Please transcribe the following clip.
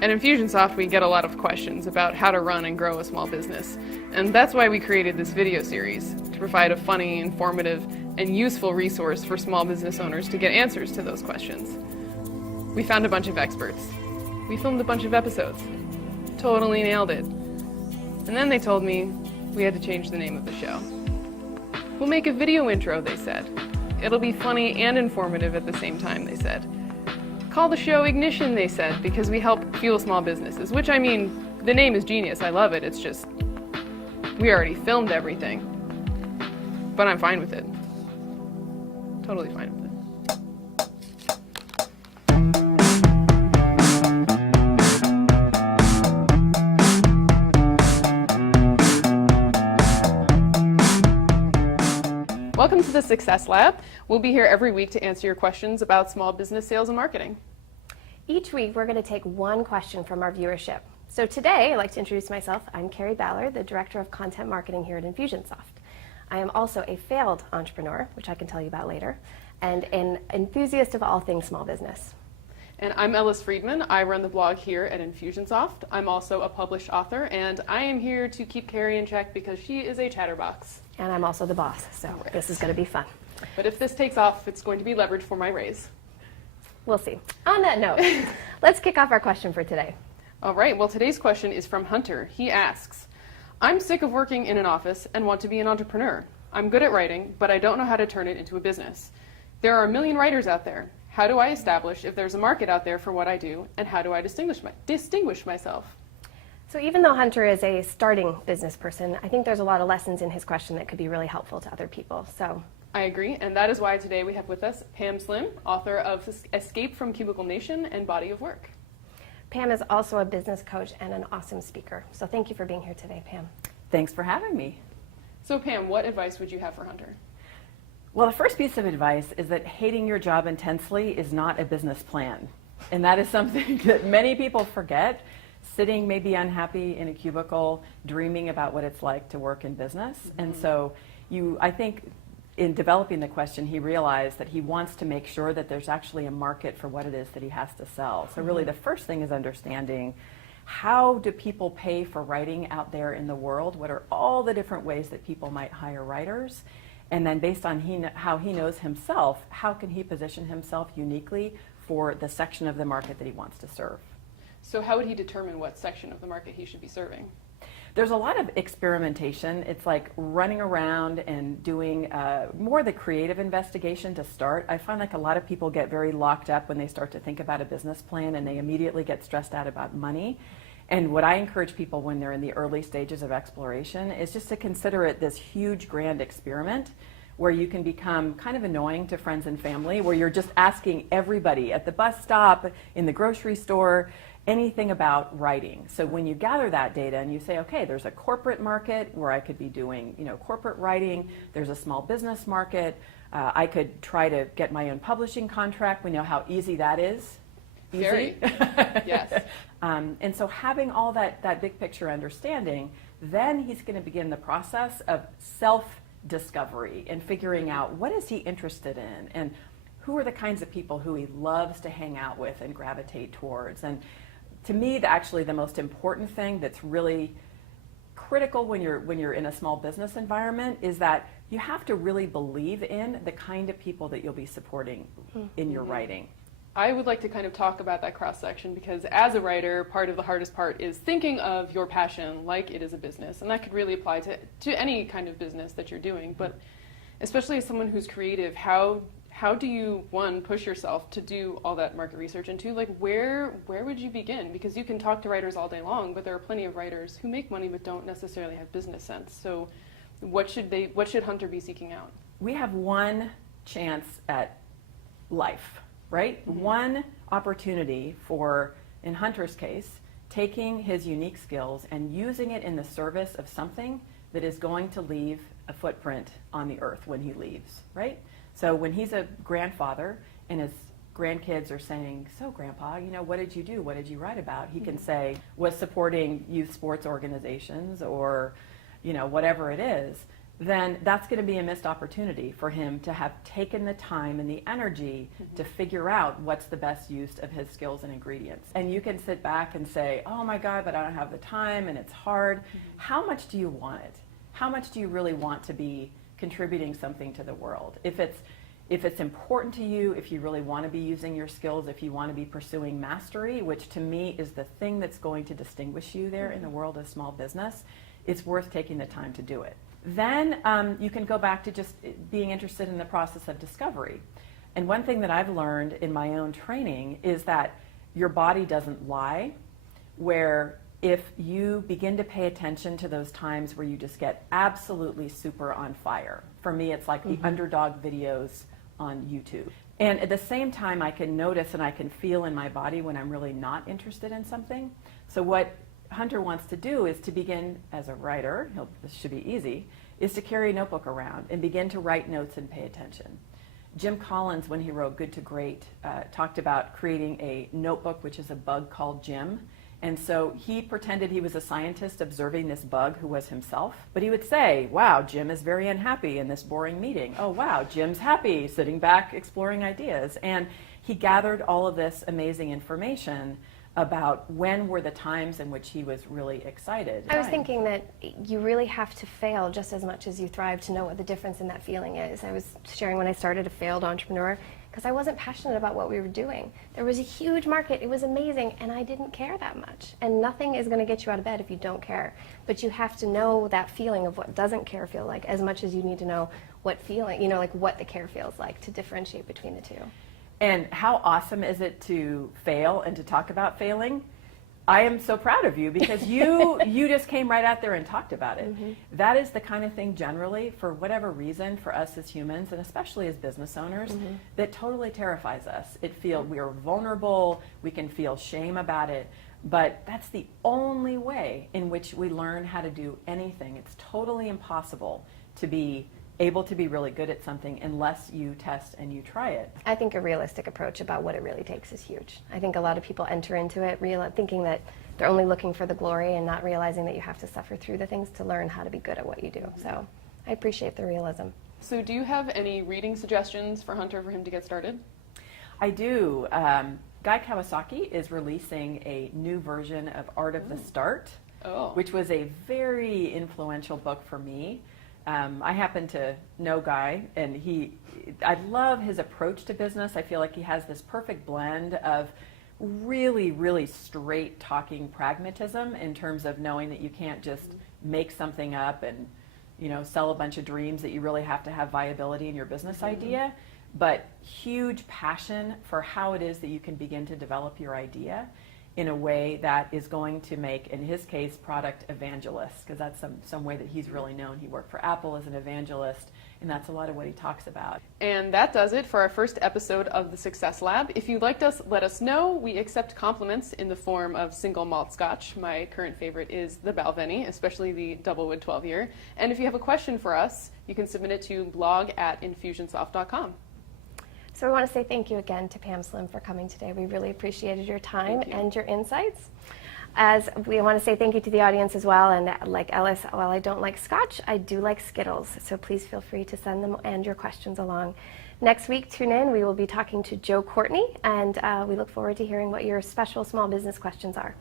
At Infusionsoft, we get a lot of questions about how to run and grow a small business. And that's why we created this video series, to provide a funny, informative, and useful resource for small business owners to get answers to those questions. We found a bunch of experts. We filmed a bunch of episodes. Totally nailed it. And then they told me we had to change the name of the show. We'll make a video intro, they said. It'll be funny and informative at the same time, they said. Call the show Ignition, they said, because we help fuel small businesses, which, I mean, the name is genius. I love it. It's just, we already filmed everything. But I'm fine with it. Totally fine with it. Welcome to the Success Lab. We'll be here every week to answer your questions about small business sales and marketing. Each week, we're going to take one question from our viewership. So today, I'd like to introduce myself. I'm Carrie Ballard, the Director of Content Marketing here at Infusionsoft. I am also a failed entrepreneur, which I can tell you about later, and an enthusiast of all things small business. And I'm Ellis Friedman. I run the blog here at Infusionsoft. I'm also a published author, and I am here to keep Carrie in check because she is a chatterbox. And I'm also the boss, so This is going to be fun. But if this takes off, it's going to be leverage for my raise. We'll see. On that note, let's kick off our question for today. All right, well, today's question is from Hunter. He asks, I'm sick of working in an office and want to be an entrepreneur. I'm good at writing, but I don't know how to turn it into a business. There are a million writers out there. How do I establish if there's a market out there for what I do, and how do I distinguish myself? So even though Hunter is a starting business person, I think there's a lot of lessons in his question that could be really helpful to other people. So I agree, and that is why today we have with us Pam Slim, author of Escape from Cubicle Nation and Body of Work. Pam is also a business coach and an awesome speaker. So thank you for being here today, Pam. Thanks for having me. So Pam, what advice would you have for Hunter? Well, the first piece of advice is that hating your job intensely is not a business plan. And that is something that many people forget, sitting maybe unhappy in a cubicle, dreaming about what it's like to work in business. Mm-hmm. And so I think in developing the question, he realized that he wants to make sure that there's actually a market for what it is that he has to sell. So really the first thing is understanding, how do people pay for writing out there in the world? What are all the different ways that people might hire writers? And then based on how he knows himself, how can he position himself uniquely for the section of the market that he wants to serve? So how would he determine what section of the market he should be serving? There's a lot of experimentation. It's like running around and doing more the creative investigation to start. I find like a lot of people get very locked up when they start to think about a business plan, and they immediately get stressed out about money. And what I encourage people when they're in the early stages of exploration is just to consider it this huge grand experiment where you can become kind of annoying to friends and family, where you're just asking everybody at the bus stop, in the grocery store, anything about writing. So when you gather that data and you say, okay, there's a corporate market where I could be doing, corporate writing. There's a small business market. I could try to get my own publishing contract. We know how easy that is. Easy. Very. Yes. And so having all that big picture understanding, then he's going to begin the process of self-discovery and figuring out what is he interested in and who are the kinds of people who he loves to hang out with and gravitate towards. And to me, actually the most important thing that's really critical when you're in a small business environment is that you have to really believe in the kind of people that you'll be supporting in your writing. I would like to kind of talk about that cross-section because as a writer, part of the hardest part is thinking of your passion like it is a business. And that could really apply to any kind of business that you're doing. But especially as someone who's creative, how do you, one, push yourself to do all that market research, and two, like where would you begin? Because you can talk to writers all day long, but there are plenty of writers who make money but don't necessarily have business sense. So what should Hunter be seeking out? We have one chance at life, right? Mm-hmm. One opportunity for, in Hunter's case, taking his unique skills and using it in the service of something that is going to leave a footprint on the earth when he leaves, right? So when he's a grandfather and his grandkids are saying, so Grandpa, what did you do? What did you write about? He can say, was supporting youth sports organizations or, whatever it is. then that's going to be a missed opportunity for him to have taken the time and the energy to figure out what's the best use of his skills and ingredients. And you can sit back and say, oh my God, but I don't have the time and it's hard. How much do you want it? How much do you really want to be contributing something to the world? If it's important to you, if you really want to be using your skills, if you want to be pursuing mastery, which to me is the thing that's going to distinguish you there in the world of small business, it's worth taking the time to do it. Then you can go back to just being interested in the process of discovery. And one thing that I've learned in my own training is that your body doesn't lie, where if you begin to pay attention to those times where you just get absolutely super on fire. For me, it's like the underdog videos on YouTube. And at the same time, I can notice and I can feel in my body when I'm really not interested in something. So what Hunter wants to do is to begin, as a writer, this should be easy, is to carry a notebook around and begin to write notes and pay attention. Jim Collins, when he wrote Good to Great, talked about creating a notebook, which is a bug called Jim. And so he pretended he was a scientist observing this bug who was himself. But he would say, wow, Jim is very unhappy in this boring meeting. Oh, wow, Jim's happy, sitting back, exploring ideas. And he gathered all of this amazing information about when were the times in which he was really excited. I was thinking that you really have to fail just as much as you thrive to know what the difference in that feeling is. I was sharing when I started a failed entrepreneur because I wasn't passionate about what we were doing. There was a huge market, it was amazing, and I didn't care that much. And nothing is going to get you out of bed if you don't care. But you have to know that feeling of what doesn't care feel like as much as you need to know what feeling, you know, like what the care feels like to differentiate between the two. And how awesome is it to fail and to talk about failing? I am so proud of you because you just came right out there and talked about it. That is the kind of thing generally, for whatever reason, for us as humans, and especially as business owners, that totally terrifies us. We are vulnerable, we can feel shame about it, but that's the only way in which we learn how to do anything. It's totally impossible to be able to be really good at something unless you test and you try it. I think a realistic approach about what it really takes is huge. I think a lot of people enter into it thinking that they're only looking for the glory and not realizing that you have to suffer through the things to learn how to be good at what you do. So I appreciate the realism. So do you have any reading suggestions for Hunter for him to get started? I do. Guy Kawasaki is releasing a new version of Art of the Start, which was a very influential book for me. I happen to know Guy, and I love his approach to business. I feel like he has this perfect blend of really, really straight talking pragmatism in terms of knowing that you can't just make something up and, you know, sell a bunch of dreams, that you really have to have viability in your business idea, but huge passion for how it is that you can begin to develop your idea in a way that is going to make, in his case, product evangelist, because that's some way that he's really known. He worked for Apple as an evangelist, and that's a lot of what he talks about. And that does it for our first episode of the Success Lab. If you liked us, let us know. We accept compliments in the form of single malt scotch. My current favorite is the Balvenie, especially the Doublewood 12-year. And if you have a question for us, you can submit it to blog@infusionsoft.com. So we want to say thank you again to Pam Slim for coming today. We really appreciated your time and your insights. As we want to say thank you to the audience as well. And like Ellis, while I don't like scotch, I do like Skittles. So please feel free to send them and your questions along. Next week, tune in. We will be talking to Joe Courtney, and we look forward to hearing what your special small business questions are.